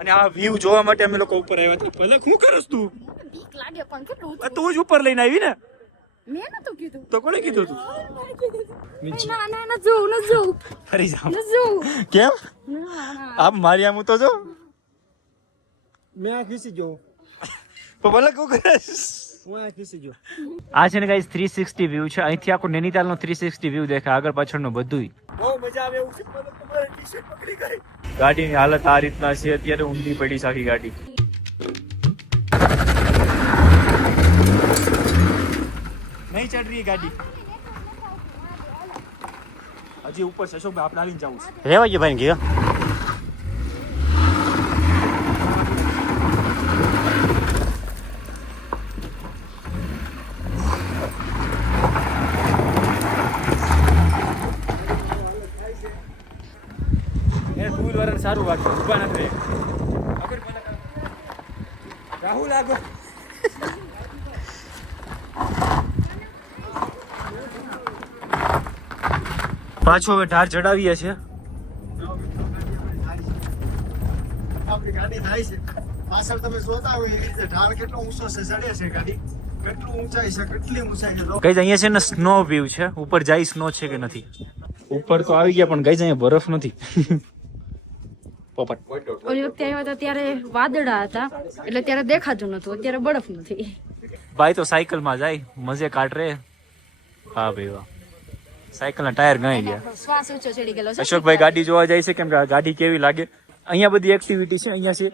અને આ વ્યૂ જોવા માટે અમે લોકો ઉપર આવ્યા હતા. પહેલા શું કરસ તું? બીક લાગે પણ કેટલું તું જ ઉપર લઈને આવી ને? મેં નતું કીધું. તો કોણે કીધું તું? ના ના ના જોઉં ન જોઉં ફરી જાવ. ન જોઉં. કેમ? ના ના આપ મારી આમ તો જો. મેં આ ખીસી જો તો ભલે શું કરસ? હું આ ખીસી જો આ છે ને ગાઈસ 360 વ્યૂ છે. અહીંથી આખો નૈનીતાલનો 360 વ્યૂ દેખાય, આગળ પાછળનો બધુંય. બહુ મજા આવે એવું છે. મને તમારી ટી-શર્ટ પકડી ગઈ. ગાડીની હાલત આ રીતના છે અત્યારે, ઊંધી પડી છે આખી ગાડી. નહીં ચડ રહી ગાડી હજી ઉપર છે. અશોકભાઈ આપણે હાલીને જવું છે. રેવા ગયો ભાઈ ગયો. એ ટુ વ્હીલર સારું વાગતું, ઉભા નથી રહે. રાહુલ આગળ પાછો હવે ઢાર ચડાવીએ છે. આપણી ગાડી થાય છે પાછળ તમે જોતા હોય એ રીતે ઢાળ કેટલો ઊંચો છે, ચડે છે ગાડી કેટલું ઊંચાઈ છે, કેટલી ઊંચાઈ છે. ગઈઝ અહીંયા છે ને સ્નો વ્યૂ છે. ઉપર જાય સ્નો છે કે નથી? ઉપર તો આવી ગયા પણ ગઈઝ અહીંયા બરફ નથી. પોપટ ઓલી વખતે આવ્યા હતા ત્યારે વાદળા હતા એટલે ત્યારે દેખાતું નતું, અત્યારે બરફ નથી. ભાઈ તો સાયકલમાં જાય, મજે કાઢ રે. હા ભાઈ વાહ, સાયકલના ટાયર ગણાઈ ગયા. શ્વાસ ઊંચો ચડી ગયેલો છે. અશોકભાઈ ગાડી જોવા જાય છે કેમ કે આ ગાડી કેવી લાગે. અહીંયા બધી એક્ટિવિટી છે અહીંયા છે,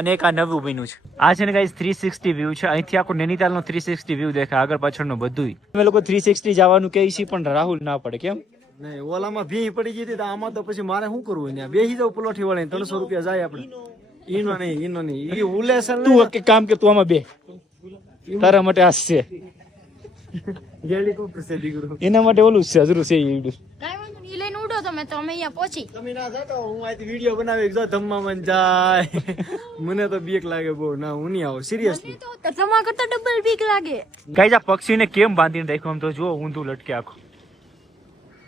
અને એક આ નવું બન્યું છે. આ છે ને ગાઈસ 360 વ્યૂ છે. અહીંથી આખો નૈનીતાલનો 360 વ્યૂ દેખાય, આગળ પાછળનો બધુંય. અમે લોકો 360 જવાનું કહે છે પણ રાહુલ ના પડે. કેમ? નહીં ઓલામાં ભી પડી ગઈ હતી તો આમાં તો પછી મારે શું કરવું? ને બેસી જાવ પલોઠી વાળા 300 રૂપિયા જાય આપણે. ઈનો નહીં ઈ ઉલેસન તું એક કામ કે તું આમાં બે, તારા માટે આ છે, હેલિકોપ્ટર છે દીકરો. એના માટે ઓલું છે જરૂર છે. ઈ કાંઈ વાંધો નહીં, ઈ લઈને ઉડો તમે તો અમે અહીંયા પહોંચી. તમે ના જાતો હું આથી વિડિયો બનાવી જો ધમ્મામાં જાય. મને તો બીક લાગે બહુ. ના હું નહીં આવું સિરિયસલી. તો તમારા કરતા ડબલ બીક લાગે. ગાઈસ આ પક્ષીને કેમ બાંધીને રાખ્યું? આમ તો જો ઊંધું લટકે આખું.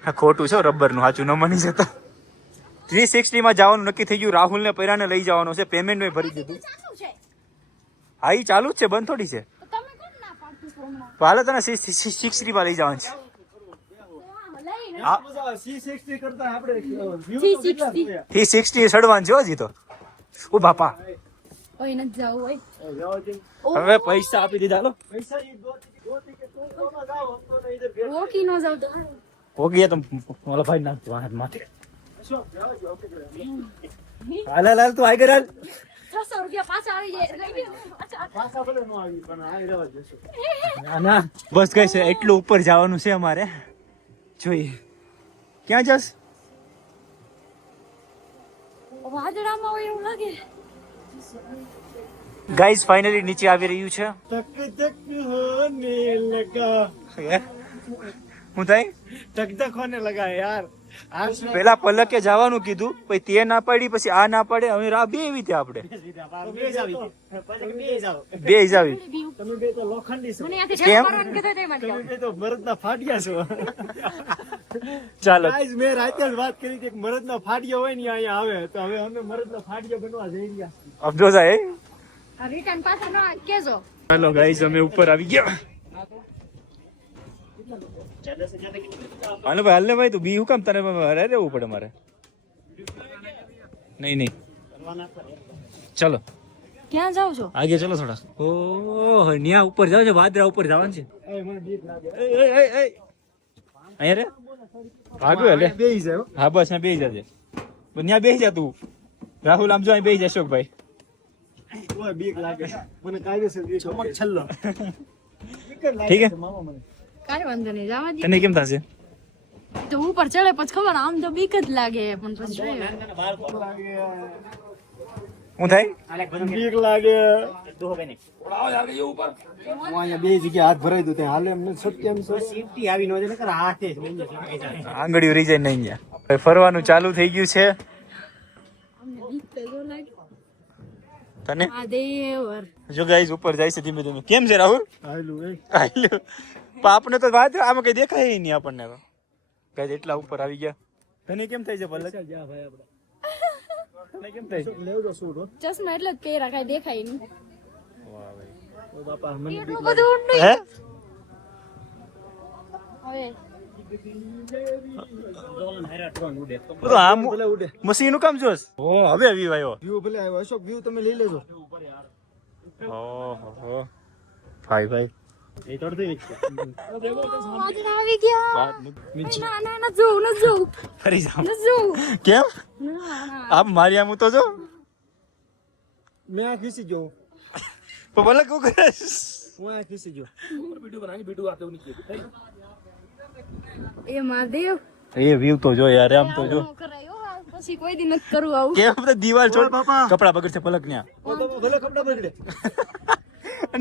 આ ખોટું છે રબરનું, સાચું ન માની જતા. 360 માં જવાનું નક્કી થઈ ગયું. રાહુલને પૈરાને લઈ જવાનો છે. પેમેન્ટ મેં ભરી દીધું. ચાલુ છે હા ઈ ચાલુ જ છે, બંધ થોડી છે. તો તમે કેમ ના પાડતું છો હમણાં? તો હાલે તને 360 માં લઈ જવાનું છે. તો લઈને આ મજા C60 કરતા આપણે view તો 360. કેટલા છે. 360 સડવાનું છે હજી તો. ઓ બાપા, ઓય ન જાવ ઓય. જાઓ છે. હવે પૈસા આપી દીધા. હાલો પૈસા ઈ ગોતી કે તું કોનો જાવ તો ઇધર ભેટ. વોકી ન જાવ તો હો ગયા તો મારા ભાઈ નાખ માથે. અશોક જાઓ જો ઓકે. હાલ હાલ તું આઈ ગરાલ. 600 રૂપિયા પાછા આવી જાય લઈ લ્યો પાછા. પાછા ભલે નો આવી પણ આ રહેવા દેશો. ના ના બસ કઈ છે, એટલું ઉપર જવાનું છે અમારે. જોઈએ ક્યાં જસ. વાદળામાં હોય એવું લાગે. ગાઈઝ ફાઇનલી નીચે આવી રહ્યું છે. તક તક હોને લગા. હું થાય તક તક હોને લગા યાર. આ પેલા પલકે જવાનું કીધું, પછી તે ના પાડી, પછી આ ના પાડે. હવે રાહ બે એવી ત્યાં આપણે બે જાવ પછી બે જાવ. બે જ આવી. તમે બે તો લોખંડી છો. મને આથી કેમ? જવા મારવાનું કીધું તે મને તમે બે તો મરદના ફાટિયા છો. ચાલો ગાઈસ મેં રાતે જ વાત કરી હતી કે મરદના ફાટિયા હોય ને અહીંયા આવે તો હવે અમે મરદના ફાટિયા બનવા જઈ રહ્યા છીએ. અફરોઝા એ રિટર્ન પાછા ન કેજો. ચાલો ગાઈઝ અમે ઉપર આવી ગયા. હાલો ભાઈ, હાલ ને ભાઈ, તું બી હું કામ તને રહેવું પડે મારે? નહીં નહીં, ચલો ક્યાં જાવ છો? આગે ચલો થોડા. ઓહ ન્યા ઉપર જાવ છે, વાદરા ઉપર જવાનું છે. એ મને બીક લાગે. અહીંયા રે ભાગો એટલે. બેહી જાય હો. હા બસ બેસી જજે. ત્યાં બેસી જા તું. રાહુલ આમ જો અહીં બેસી જા. અશોકભાઈ ઓય બીક લાગે. મને કાયદેસર બીક ચમક છલ્લો. બીક જ લાગે ઠીક હે? છે મામા મને. કાંઈ વાંધો નહીં, જવા દે. તને કેમ થશે? તો ઉપર ચડે પછી ખબર આમ તો બીક જ લાગે પણ પછી જોઈએ. હું થાય? બીક લાગે. હું અહીંયા બે જગ્યાએ હાથ ભરાઈ દઉં ત્યાં હાલે એમને સત્ય એમ સેફટી આવી ન જાય નકર હાથે જ લઈ જાય. આંગળીઓ રહી જાય નહીં ગયા. હવે ફરવાનું ચાલુ થઈ ગયું છે. અમને બીક તો જો લાગે. તને આ દેવર જો ગાઈસ ઉપર જાય છે ધીમે ધીમે. કેમ છે રાહુલ? હાલું એ આલ્યો. પણ આપણે તો વાત આમાં કઈ દેખાય નહીં આપણને તો. ગાઈસ એટલા ઉપર આવી ગયા. તને કેમ થાય છે પલક? જા ભાઈ આપણે કેમ થાય લેવડો સૂટ હો. ચશ્મા એટલે જ પહેરા કાંઈ દેખાય નહીં વાહ ભાઈ ઓ બાપા મને એટલું બધું ઊંડું હે હવે તો આમ ભલે ઉડે. મશીન નું કામ જોસ ઓ હવે વ્યૂ આવ્યો વ્યૂ ભલે આવ્યો. અશોક વ્યૂ તમે લઈ લેજો. ઓહો ભાઈ ભાઈ વાદળા આવી ગયા ના ના ના જોઉં ન જોઉં ફરી જાવ ન જોઉં કેમ ના ના આપ મારી આમ તો જો મેં આ ખીસી જો. તો ભલે શું કરે હું આ ખીસી જો. એ મહાદેવ એ વ્યૂ તો જો યાર આમ તો જો આવું ન કરાય હો. પછી કોઈ દી નથી કરવું આવું કેમ આપણે દીવાલ છોડ બાપા. કપડા બગડશે પલક ન્યા ઓ બાપા ભલે કપડા બગડે.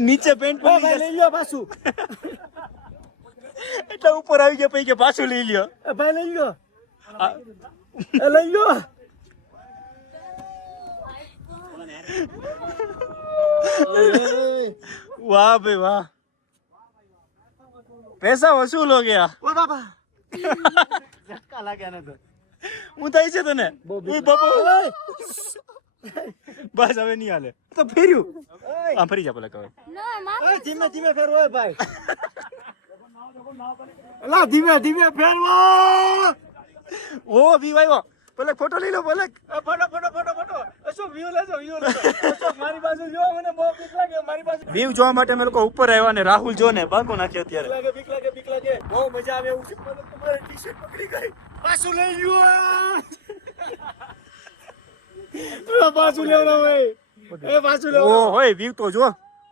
નીચે પેન્ટ ઓ ભાઈ લઈ લ્યો પાછું. એટલે ઉપર આવી ગયા પછી કે પાછું લઈ લ્યો એ ભાઈ લઈ લ્યો. એ લઈ લ્યો. વાહ ભાઈ વાહ પૈસા વસૂલ હો ગયા ઓ બાપા. ધક્કા લાગ્યા ન તો હું થાય છે તને બહુ ઓય બાપા બસ હવે નહીં હાલે તો ફેર્યું આમ ફરી જા પલક હવે ના માં ઓય ધીમે ધીમે ફેરવો ઓય ભાઈ. અલા ધીમે ધીમે ફેરવો. ઓ વી આવ્યો પલક ફોટો લઈ લો Palak photo photo photo photo Ashok view લેજો અશોક મારી પાસે જો મને બહુ બીક લાગે મારી પાસે વ્યૂ જોવા માટે અમે લોકો ઉપર આવ્યા અને રાહુલ જો ને બાંધો નાખી અત્યારે બીક લાગે. બહુ મજા આવે એવું છે. મને તમારી ટી-શર્ટ પકડી ગઈ. પાછું લઈ લ્યો. પાછું લેવડા ભાઈ. એ પાછું ઓ લેવડા. હોય વ્યૂ તો જો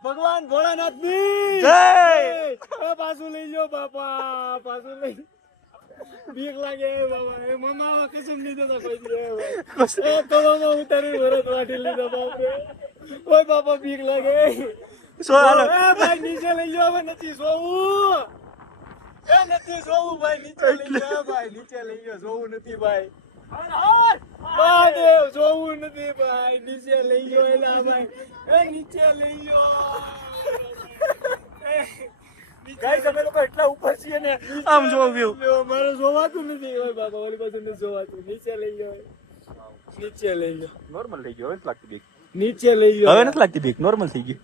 ભગવાન ભોળાનાથની જય એ પાછું લઈ લ્યો બાપા. પાછું લઈ. બીક લાગે બાબા. એ મમ્મા કસમ લીધો તો કોઈ દી. એ કવામાં ઉતારી ભરત વાટી લીધો બાપરે. ઓય બાપા બીક લાગે. સો હાલો એ ભાઈ નીચે લઈ જાઓ. હવે નથી સોવું. એ નથી સોવું ભાઈ. નીચે લઈ જાઓ ભાઈ. નીચે લઈ જાઓ. સોવું નથી ભાઈ. મહાદેવ સોવું નથી ભાઈ. નીચે લઈ જાઓ એલા ભાઈ. એ નીચે લઈ જાઓ. ગાઈસ અમે લોકો એટલા ઉપર છીએ ને આમ જો વ્યૂ મારે જોવાતું નથી. ઓય બાબા ઓલી પાસે નથી જોવાતું. નીચે લઈ જાઓ. નીચે લઈ જાઓ. નોર્મલ થઈ ગયો હવે નથી લાગતી બીક નીચે લઈ જાઓ. હવે નથી લાગતી બીક નોર્મલ થઈ ગયું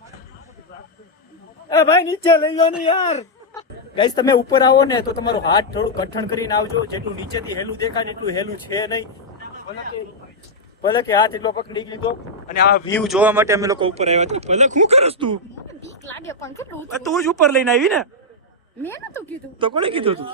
એ ભાઈ નીચે લઈ જાઓ ને યાર. ગાઈસ તમે ઉપર આવો ને તો તમારો હાથ થોડું કઠણ કરીને આવજો જેટલું નીચેથી હેલું દેખાય ને એટલું હેલું છે નહીં પલકે હાથ એટલો પકડી લીધો અને આ વ્યૂ જોવા માટે અમે લોકો ઉપર આવ્યા હતા પલક શું કરસ તું બીક લાગે પણ કેટલું આ તું જ ઉપર લઈને આવી ને મેં નતું કીધું તો કોણે કીધું તું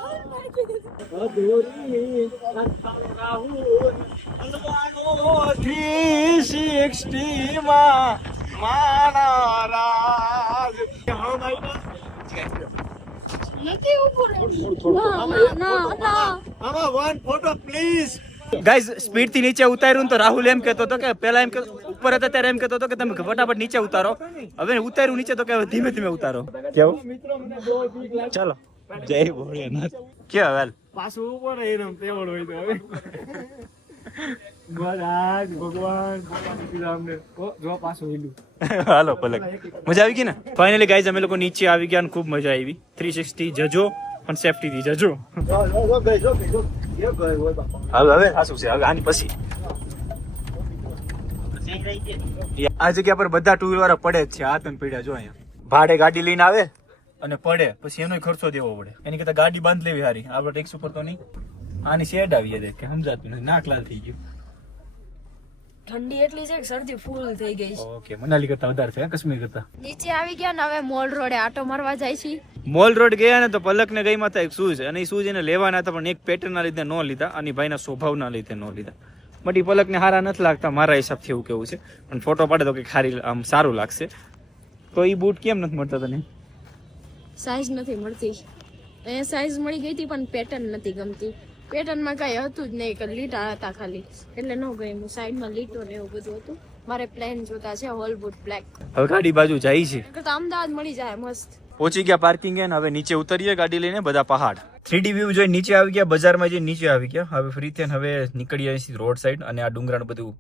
નથી ઉપર ના ના ના આમાં one photo please. Guys speed થી નીચે ઉતાર્યું ને તો રાહુલ એમ કહેતો હતો કે પેલા એમ કે ઉપર હતા ત્યારે એમ કહેતો હતો કે તમે ફટાફટ નીચે ઉતારો હવે ઉતાર્યું નીચે તો કે હવે ધીમે ધીમે ઉતારો કેવું મિત્રો મને બહુ બીક લાગે. ચાલો જય ભોળેનાથ કે હવે પાછું ઉપર એમ તેવડ હોય તો હવે મહારાજ ભગવાન ભગવાન અમને જો પાછું હિલું. હાલો પલક મજા આવી ગઈ ને ફાઇનલી ગાઈઝ અમે લોકો નીચે આવી ગયા અને ખૂબ મજા આવી 360 જજો પણ સેફટી થી જજો હવે હાસું છે હવે આની પછી આ જગ્યા પર બધા ટુ વ્હીલર વાળા પડે જ છે આ તને પડ્યા જો અહીંયા ભાડે ગાડી લઈને આવે અને પડે પછી એનો ખર્ચો દેવો પડે એની કરતા ગાડી બાંધ લેવી સારી આપણે ટેક્સ ઉપર તો નહીં આની શેડ આવી દે કે સમજાતું નથી નાક લાલ થઈ ગયું ઠંડી એટલી છે કે શરદી ફૂલ થઈ ગઈ છે ઓકે મનાલી કરતા વધારે છે કાશ્મીર કરતા નીચે આવી ગયા ને હવે મોલ રોડે આટો મારવા જાય છે મોલ રોડ ગયા ને તો પલક ને ગઈ માતા એક શૂઝ અને એ શૂઝ એને લેવાના હતા પણ એક પેટર્ન ના લીધે ન લીધા અને ભાઈના સ્વભાવના લીધે ન લીધા બટ એ પલક ને સારા નથી લાગતા મારા હિસાબથી એવું કેવું છે પણ ફોટો પાડે તો કે ખારી આમ સારું લાગશે તો એ બૂટ કેમ નથી મળતા તને સાઈઝ નથી મળતી એ સાઈઝ મળી ગઈ હતી પણ પેટર્ન નથી ગમતી પેટર્નમાં કઈ હતું જ નહીં કે લીટા હતા ખાલી એટલે ન ગઈ હું સાઈડમાં લીટો ને એવું બધું હતું મારે પ્લેન જોતા છે હોલ બૂટ બ્લેક હવે ગાડી બાજુ જાય છે કરતા અમદાવાદ મળી જાય મસ્ત પહોંચી ગયા પાર્કિંગ ને હવે નીચે ઉતરીએ ગાડી લઈને બધા પહાડ 3D વ્યૂ જોઈ નીચે આવી ગયા બજારમાં જઈને નીચે આવી ગયા હવે ફ્રી થઈને હવે નીકળીએ અહીંથી રોડ સાઈડ અને આ ડુંગરાનું બધું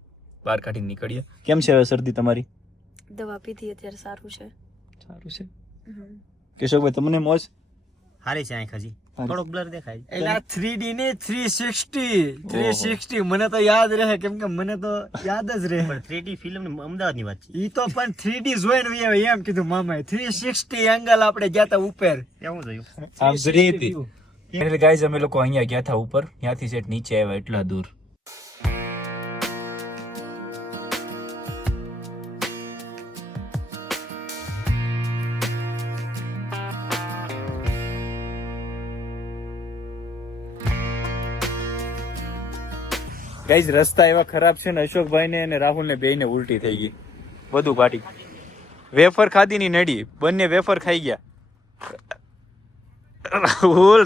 બહાર કાઢીને નીકળીએ કેમ છે હવે શરદી તમારી દવા પીધી અત્યારે સારું છે સારું છે કેશવભાઈ તમને મોજ હારી છે આંખ હજી થોડોક બ્લર દેખાય. એટલે 3D ને 360 મને તો યાદ રહે કેમ કે મને તો યાદ જ રહે. પણ 3D ફિલ્મ અમદાવાદની વાત છે. ઈ તો પણ 3D જોઈને વી આવે એમ કીધું મામાએ. 360 એંગલ આપણે ગયા તા ઉપર. એવું જોયું. આમ જરી હતી. એટલે ગાઈઝ અમે લોકો અહીંયા ગયા હતા ઉપર, ત્યાંથી સેટ નીચે આવ્યા એટલા દૂર. ગાઈઝ રસ્તા એવા ખરાબ છે ને, અશોકભાઈ ને અને રાહુલ ને બેયને ઉલટી થઈ ગઈ. બધું પાટી. વેફર ખાધી ની નડી, બંને વેફર ખાઈ ગયા. રાહુલ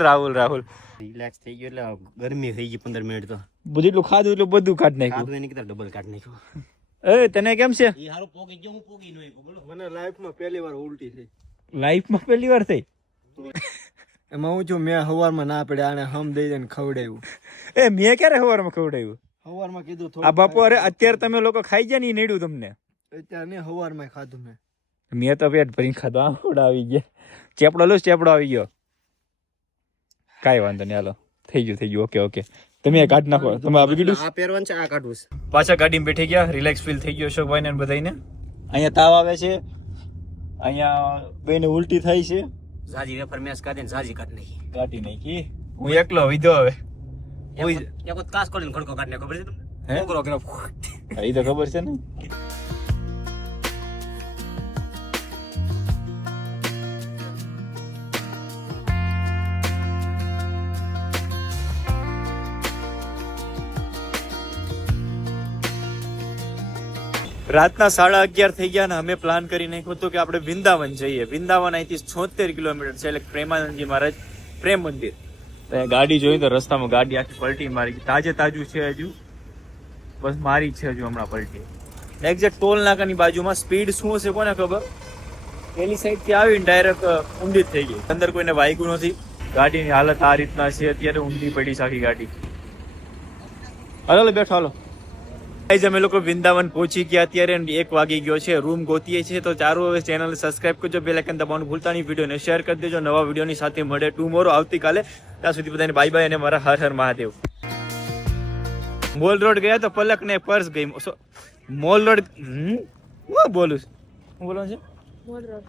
રિલેક્સ થઈ ગયો એટલે ગરમી થઈ ગઈ 15 મિનિટ તો. જેટલું ખાધું એટલું બધું કાઢ નાખ્યું. ખાધું એની કરતા ડબલ કાઢ નાખ્યું. એ તને કેમ છે? ઈ હારો પોગી ગયો, હું પોગી નઈ ગયો. બોલો. મને લાઈફમાં પહેલી વાર ઉલટી થઈ. લાઈફમાં પહેલી વાર થઈ. એમાં હું છું મેં હવારમાં ના પડ્યા આને હમ દઈ દઈને ખવડાવ્યું. એ મેં ક્યારે સવારમાં ખવડાવ્યું? હવારમાં કીધું આ થોડું બપોરે અત્યારે તમે લોકો ખાઈ ગયા ને નેડ્યું તમને. અત્યારે ને હવારમાં ખાધું મેં. મેં તો પેટ ભરીને ખાધું. આંખોડા આવી ગયા. ચેપડો લો, ચેપડો આવી ગયો. કાંઈ વાંધો નહીં, હાલો થઈ ગયું. ઓકે તમે કાઢ નાખો. તમે આપી દીધું. આ પહેરવાનું છે, આ કાઢવું છે. પાછા ગાડીમાં બેઠી ગયા. રિલેક્સ ફીલ થઈ ગયો અશોકભાઈ ને બધાને. અહીંયા તાવ આવે છે, અહીંયા બેને ઉલટી થાય છે. ઝાજી વેફર મેસ કાઢીને ઝાજી કાઢ નાખી. કાઢી નાખી. હું એકલો વિધો હવે. એક વખત કાસ કોલીને ખડકો કાઢ નાખ્યો, ખબર છે તમને? હે? મોગરો કર્યો. એ તો ખબર છે ને. રાતના 11:30 થઈ ગયા ને અમે પ્લાન કરી નાખ્યું હતું કે આપણે વૃંદાવન જઈએ. વૃંદાવન અહીંથી 76 કિલોમીટર છે, એટલે પ્રેમાનંદજી મહારાજ પ્રેમ મંદિર. તો અહીંયા ગાડી જોઈ તો રસ્તામાં ગાડી આખી પલટી મારી. તાજું છે હજુ, બસ મારી છે હજુ હમણાં પલટી. એક્ઝેક્ટ ટોલ નાકાની બાજુમાં. સ્પીડ શું હશે કોને ખબર. પેલી સાઈડ થી આવીને ડાયરેક્ટ ઊંડી જ થઈ ગઈ. અંદર કોઈને વાગ્યું નથી. ગાડીની હાલત આ રીતના છે અત્યારે, ઊંડી પડી છે આખી ગાડી. હાલો બેઠો હાલો. અમે લોકો વૃંદાવન પહોંચી ગયા. અત્યારે 1 વાગી ગયો છે. રૂમ ગોતીએ છીએ તો ચારું. હવે ચેનલ સબસ્ક્રાઇબ કરજો, બેલ આઇકન દબાવવાનું ભૂલતા નહીં. વિડીયોને શેર કરી દેજો. નવા વિડીયોની સાથે મળે ટુમોરો, આવતીકાલે. ત્યાં સુધી બધાને બાય બાય અને મારા હર હર મહાદેવ. મોલ રોડ ગયા તો પલક ને પર્સ ગઈ. મોલ રોડ બોલું છે. શું બોલવાનું છે? Mall road.